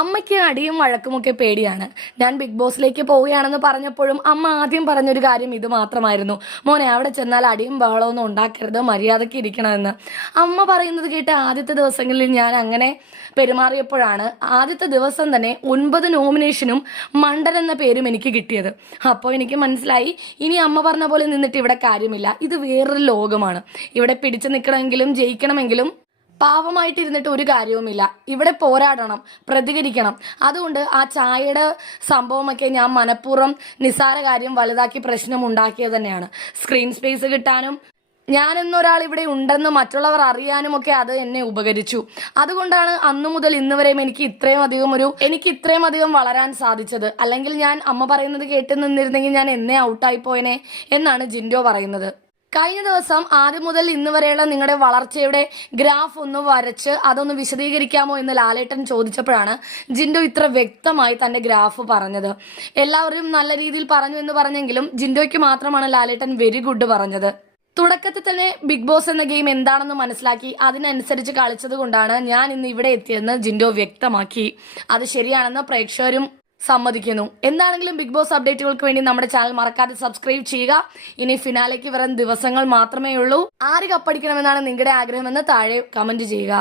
അമ്മയ്ക്ക് അടിയും വഴക്കുമൊക്കെ പേടിയാണ്. ഞാൻ ബിഗ് ബോസിലേക്ക് പോവുകയാണെന്ന് പറഞ്ഞപ്പോഴും അമ്മ ആദ്യം പറഞ്ഞൊരു കാര്യം ഇത് മാത്രമായിരുന്നു: മോനെ, അവിടെ ചെന്നാൽ അടിയും ബഹളമൊന്നും ഉണ്ടാക്കരുത്, മര്യാദയ്ക്ക് ഇരിക്കണമെന്ന്. അമ്മ പറയുന്നത് കേട്ട് ആദ്യത്തെ ദിവസങ്ങളിൽ ഞാൻ അങ്ങനെ പെരുമാറിയപ്പോഴാണ് ആദ്യത്തെ ദിവസം തന്നെ 9 നോമിനേഷനും മണ്ടൻ എന്ന പേരും എനിക്ക് കിട്ടിയത്. അപ്പോൾ എനിക്ക് മനസ്സിലായി, ഇനി അമ്മ പറഞ്ഞ പോലെ നിന്നിട്ട് ഇവിടെ കാര്യമില്ല. ഇത് വേറൊരു ലോകമാണ്. ഇവിടെ പിടിച്ചു നിൽക്കണമെങ്കിലും ജയിക്കണമെങ്കിലും പാവമായിട്ടിരുന്നിട്ട് ഒരു കാര്യവുമില്ല. ഇവിടെ പോരാടണം, പ്രതികരിക്കണം. അതുകൊണ്ട് ആ ചായയുടെ സംഭവമൊക്കെ ഞാൻ മനഃപൂർവ്വം നിസ്സാര കാര്യം വലുതാക്കി പ്രശ്നം ഉണ്ടാക്കിയത് തന്നെയാണ്. സ്ക്രീൻ സ്പേസ് കിട്ടാനും ഞാനെന്നൊരാൾ ഇവിടെ ഉണ്ടെന്ന് മറ്റുള്ളവർ അറിയാനും ഒക്കെ അത് എന്നെ ഉപകരിച്ചു. അതുകൊണ്ടാണ് അന്നു മുതൽ ഇന്ന് വരെയും എനിക്ക് ഇത്രയും അധികം വളരാൻ സാധിച്ചത്. അല്ലെങ്കിൽ ഞാൻ അമ്മ പറയുന്നത് കേട്ട് നിന്നിരുന്നെങ്കിൽ ഞാൻ എന്നെ ഔട്ടായി പോയനെ എന്നാണ് ജിൻഡോ പറയുന്നത്. കഴിഞ്ഞ ദിവസം ആദ്യം മുതൽ ഇന്ന് വരെയുള്ള നിങ്ങളുടെ വളർച്ചയുടെ ഗ്രാഫ് ഒന്ന് വരച്ച് അതൊന്ന് വിശദീകരിക്കാമോ എന്ന് ലാലേട്ടൻ ചോദിച്ചപ്പോഴാണ് ജിൻഡോ ഇത്ര വ്യക്തമായി തന്റെ ഗ്രാഫ് പറഞ്ഞത്. എല്ലാവരും നല്ല രീതിയിൽ പറഞ്ഞു എന്ന് പറഞ്ഞെങ്കിലും ജിൻഡോയ്ക്ക് മാത്രമാണ് ലാലേട്ടൻ വെരി ഗുഡ് പറഞ്ഞത്. തുടക്കത്തിൽ തന്നെ ബിഗ് ബോസ് എന്ന ഗെയിം എന്താണെന്ന് മനസ്സിലാക്കി അതിനനുസരിച്ച് കളിച്ചത് കൊണ്ടാണ് ഞാൻ ഇന്ന് ഇവിടെ എത്തിയതെന്ന് ജിൻഡോ വ്യക്തമാക്കി. അത് ശരിയാണെന്ന് പ്രേക്ഷകരും സമ്മതിക്കുന്നു. എന്താണെങ്കിലും ബിഗ് ബോസ് അപ്ഡേറ്റുകൾക്ക് വേണ്ടി നമ്മുടെ ചാനൽ മറക്കാതെ സബ്സ്ക്രൈബ് ചെയ്യുക. ഇനി ഫിനാലേക്ക് വരാൻ ദിവസങ്ങൾ മാത്രമേ ഉള്ളൂ. ആര് കപ്പടിക്കണമെന്നാണ് നിങ്ങളുടെ ആഗ്രഹമെന്ന് താഴെ കമന്റ് ചെയ്യുക.